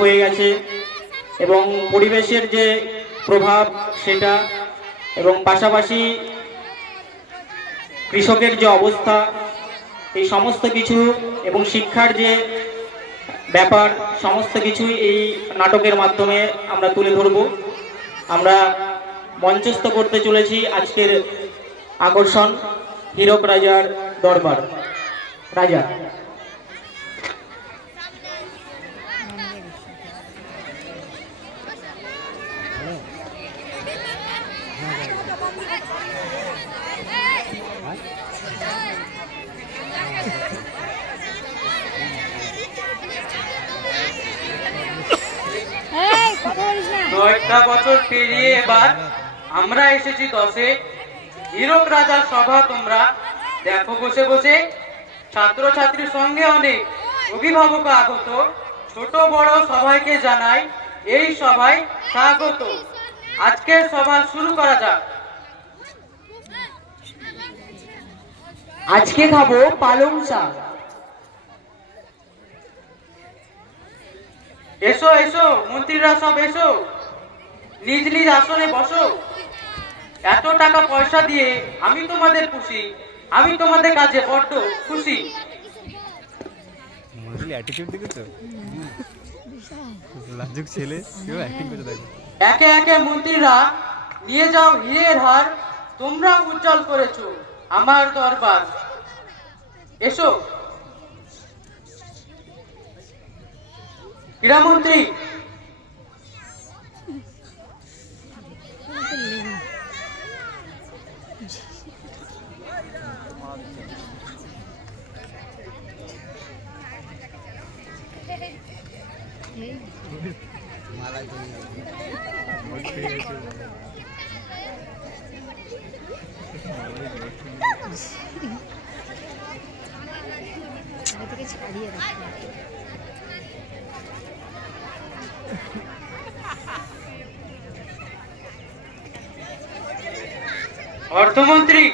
হয়ে গেছে এবং পরিবেশের যে প্রভাব সেটা এবং পাশাপাশি কৃষকের যে অবস্থা এই সমস্ত কিছু এবং শিক্ষার যে ব্যাপার সমস্ত কিছুই এই নাটকের মাধ্যমে আমরা তুলে ধরব। আমরা মঞ্চস্থ করতে চলেছি আজকের আকর্ষণ হীরক রাজার দরবার। রাজা কয়েকটা বছর পেরিয়ে এবার আমরা এসেছি 10-এ। হীরক রাজার সভা তোমরা দেখো বসে বসে। ছাত্রছাত্রীর সঙ্গে অনেক অভিভাবক আগত। ছোট বড় সবাইকে জানাই এই সভায় স্বাগত। আজকের সভা শুরু করা যাক। আজকে খাবো পালং শাক। এসো এসো মন্ত্রীরা সব এসো, নিজ নিজ আসনে বসো। এত টাকা পয়সা দিয়ে আমি তোমাদের খুশি, আমি তোমাদের কাজে বড্ড খুশি। একে একে মন্ত্রীরা নিয়ে যাও হীরের হার, তোমরা উজ্জ্বল করেছো আমার দরবার। এসো ক্রীড়ামন্ত্রী, অর্থমন্ত্রী,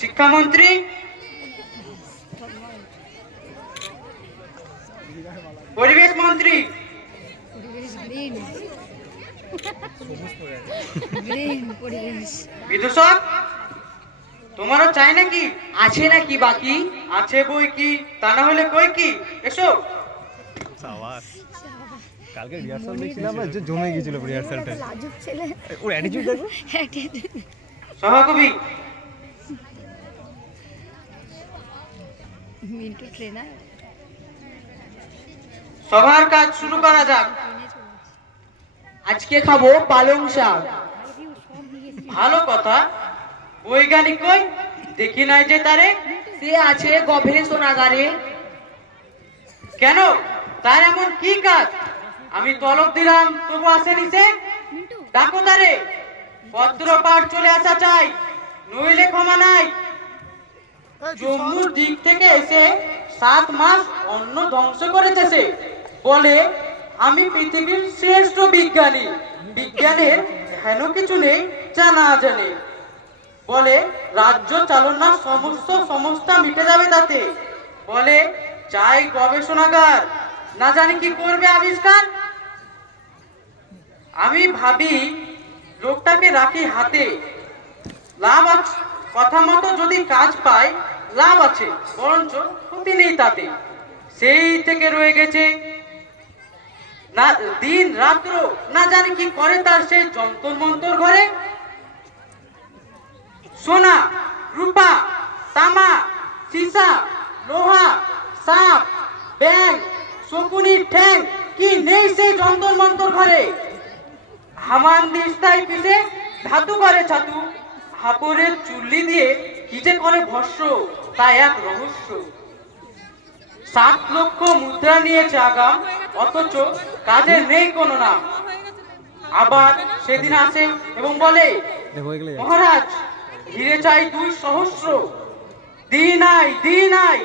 শিক্ষামন্ত্রী, পরিবেশ মন্ত্রী, বিদূষক, তোমারও চাই নাকি? আছে নাকি বাকি? আছে বই কি, তা না হলে কই কি। এসো। কালকে রিহার্সাল দেখছিলাম না, যে জমে গিয়েছিল রিহার্সালটা। ওর অ্যাটিটিউড দেখো। সহকবি মিন্টু ট্রেনার, সবার কাজ শুরু করা যাক। আজকে খাবো পালং শাক। ভালো কথা, বৈজ্ঞানিক কই দেখি নাই যে তারে। সে আছে গবেষণাগারে। কেন, তার এমন কি কাজ? আমি তলব দিলাম তবু আসেনি সে। ডাকো তারে, পত্র পাঠ চলে আসা চাই, নইলে ক্ষমা নাই। জম্মুর দিক থেকে এসে 7 মাস অন্ন ধ্বংস করেছে সে। বলে আমি পৃথিবীর শ্রেষ্ঠ বিজ্ঞানী, বিজ্ঞানের হেন কিছু নেই যা না জানে। বলে রাজ্য চালনার সমস্ত সমস্যা মিটে যাবে তাতে। বলে চাই গবেষণাগার, না জানি কি করবে আবিষ্কার। আমি ভাবি লোকটাকে রাখি হাতে, লাভ আছে কথা মতো যদি কাজ পায় লাভ আছে, বরঞ্চ ক্ষতি নেই তাতে। সেই থেকে রয়ে গেছে না দিন রাত্র, না জানি কি করে তার সেই যন্তর মন্তর ঘরে। সোনা রূপা তামা সীসা লোহা সাপ ব্যাং শকুনির ঠ্যাং কি নেই সেই যন্তর মন্তর ঘরে। হামান দিস্তায় পিছে ধাতু করে ছাতু, হাপড়ের চুল্লি দিয়ে কি যে করে ভস্য তা এক রহস্য। 7 লক্ষ মুদ্রা নিয়েছে আগাম, অথচ কাজে নেই কোনো নাম। আবার সেদিন আসে এবং বলে মহারাজ হিরে চাই 2 সহস্র। দিই নাই,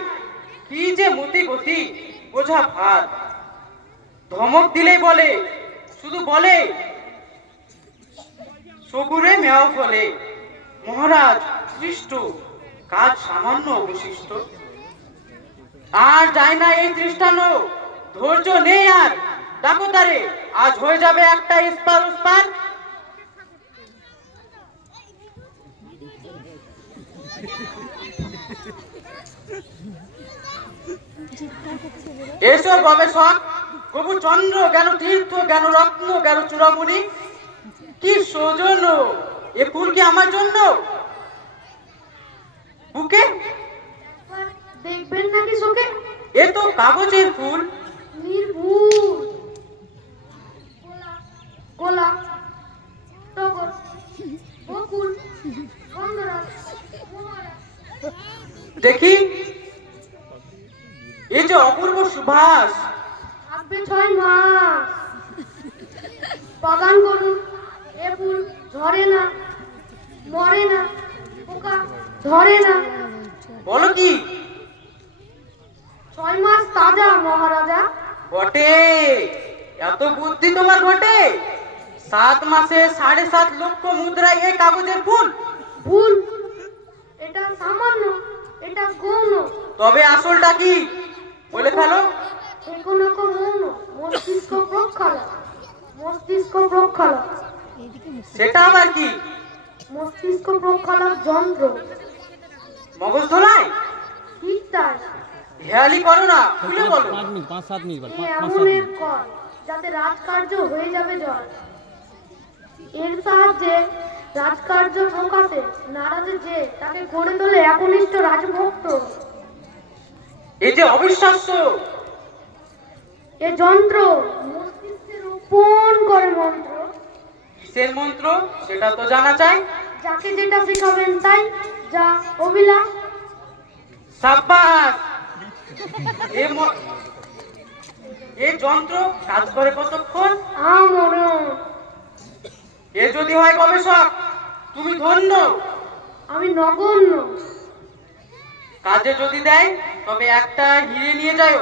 কি যে মতি গতি বোঝা ভার। ধমক দিলেই বলে, শুধু বলে সবুরে মেয়াও ফলে। মহারাজ সৃষ্ট কাজ সামান্য অবশিষ্ট। আর যায় না এই দৃষ্টান্ত, ধৈর্য নেই আর, ডাকো তারে, আজ হয়ে যাবে একটা ইস্পার উস্পার। এসো গবেষক, প্রভু চন্দ্র জ্ঞান তীর্থ জ্ঞান রত্ন জ্ঞান চূড়ামণি, কি সৌজন্য! এ ফুল কি আমার জন্য? বুকে দেখবেন নাকি চোখে? এ তো কাগজের ফুল। নির্ভুল গোলাপ, টগর, বকুল, গন্ধরাজ, মহারাজ। দেখি, এই যে অপূর্ব সুবাস। থাকবে 6 মাস। বাগান করুন, এ ফুল ঝরে না, মরে না, পোকা ধরে না। বলো কি? 6 মাস তাজা মহারাজা। বটে, এত বুদ্ধি তোমার ঘটে? 7 মাসে 7.5 লক্ষ মুদ্রায় এই কাগজের ফুল। ভুল, এটা সামান্য, এটা গৌণ। তবে আসলটা কি বলে ফেলো। এগুলোকে মৌন, মস্তিষ্ক প্রক্ষালন, মস্তিষ্ক প্রক্ষালন। সেটা আবার কি? মস্তিষ্ক প্রক্ষালক যন্ত্র। মগজ ধোলাই? ঠিক তাই। হেয়ালি করো না, খুলে বলো। এ এমন এক কর যাতে রাজকার্য হয়ে যাবে জয়। এর সাহায্যে রাজকার্য প্রকাশে নারাজে যে তাকে গড়ে তোলে একনিষ্ঠ রাজভক্ত। এই যে অবিশ্বাস্য! এ যন্ত্র মস্তিষ্কে রোপণ করে মন্ত্র। কিসের মন্ত্র সেটা তো জানা চাই। যাকে যেটা শেখাবেন তাই, যা অভিলাষ। সাব্বাস! এই যন্ত্র কাজ করে কতক্ষণ? আমরণ। এ যদি হয় গবেষক, তুমি ধন্য। আমি নগণ্য। কাজে যদি দেয় তবে একটা হিরে নিয়ে যাও।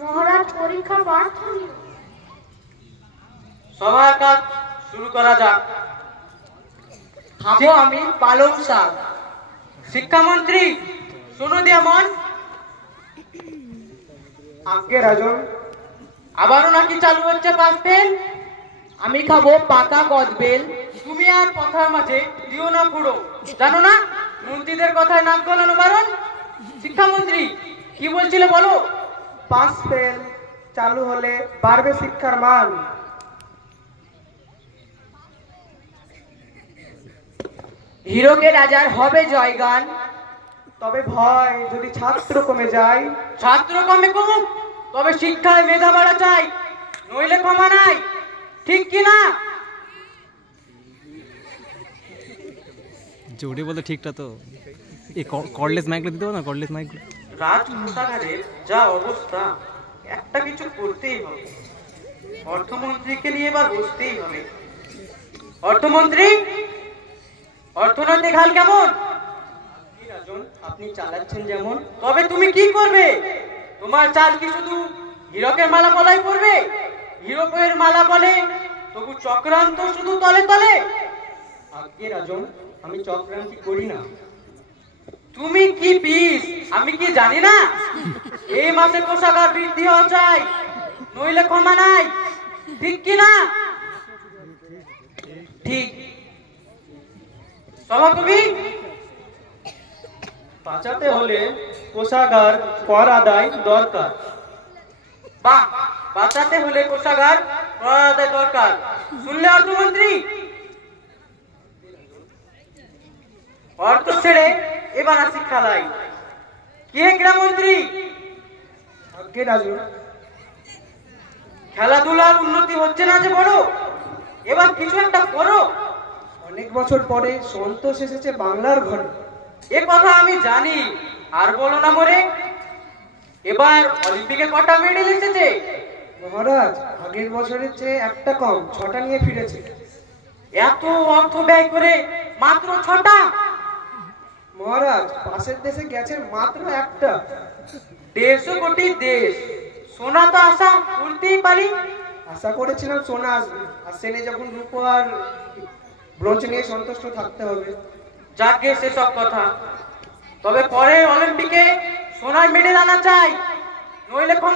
মহারাজ পরীক্ষা প্রার্থনীয়। সবার কাজ শুরু করা যাক। খাবো আমি পালং শাক। শিক্ষামন্ত্রী শোনো দিয়ে মন। আজ্ঞে রাজন। আবারও নাকি চালু হচ্ছে পাস ফেল। আমি খাবো পাকা কদবেল। তুমি আর কথার মাঝে দিও না পুরো, জানো না মন্ত্রীদের কথায় নাক গলানো বারণ। শিক্ষামন্ত্রী কি বলছিলে বলো। পাস ফেল চালু হলে বাড়বে শিক্ষার মান। হিরোকে রাজার হবে জয়গান। তবে ভয় যদি ছাত্র কমে যায়। ছাত্র কমে কমুক, তবে শিক্ষায় মেধা বাড়া চাই, নইলে ক্ষমা নাই। ঠিক কি না? জোরে বলতে ঠিকটা তো। এই কর্ডলেস মাইকগুলো দিতে পারো না? কর্ডলেস মাইকগুলো রাজকোষাগারের যা অবস্থা, একটা কিছু করতেই হবে। অর্থমন্ত্রীকে নিয়ে এবার বসতেই হবে। অর্থমন্ত্রী, অর্থনৈতিক হাল কেমন? রাজন আপনি চালাচ্ছেন যেমন। তবে তুমি কি করবে? তোমার চাল কি শুধু হীরকের মালা গলায় পড়বে? হীরকের মালা বলে তবু চক্রান্ত শুধু তলে তলে। আজ্ঞে রাজন আমি চক্রান্তি করি না। তুমি কি পিস আমি কি জানি না? এই মাসে কোষাগার বৃদ্ধি হওয়া চাই, নইলে ক্ষমা নাই। ঠিক কি না? ঠিক। সভাকবি, বাঁচাতে হলে কোষাগার কর আদায় দরকার। বাহ, বাঁচাতে হলে কোষাগার কর আদায় দরকার। শুনলে অর্থমন্ত্রী? অর্থ ছেড়ে এবার আসি খেলায়। কে ক্রীড়ামন্ত্রী? আজ্ঞে রাজন। খেলাধুলার উন্নতি হচ্ছে না যে বড়, এবার কিছু একটা করো। অনেক বছর পরে সন্তোষ এসেছে বাংলার ঘরে। এ কথা আমি জানি, আর বলো না মরে। এবার অলিম্পিকে কটা মেডেল এসেছে? মহারাজ আগের বছরের চেয়ে একটা কম, 6টা নিয়ে ফিরেছে। এত অর্থ ব্যয় করে মাত্র 6টা? মহারাজ পাশের দেশে গেছে মাত্র একটা। 150 কোটি দেশ, সোনা তো আশা তুলতেই পারি। আশা করেছিলাম সোনা আসবে, আর সেনে যখন রূপো আর ব্রোঞ্জ নিয়ে সন্তুষ্ট থাকতে হবে। যাকে সেসব কথা। তবে পরে অলিম্পিকে সোনার মেডেল আনা চাই, নইলে ক্ষমা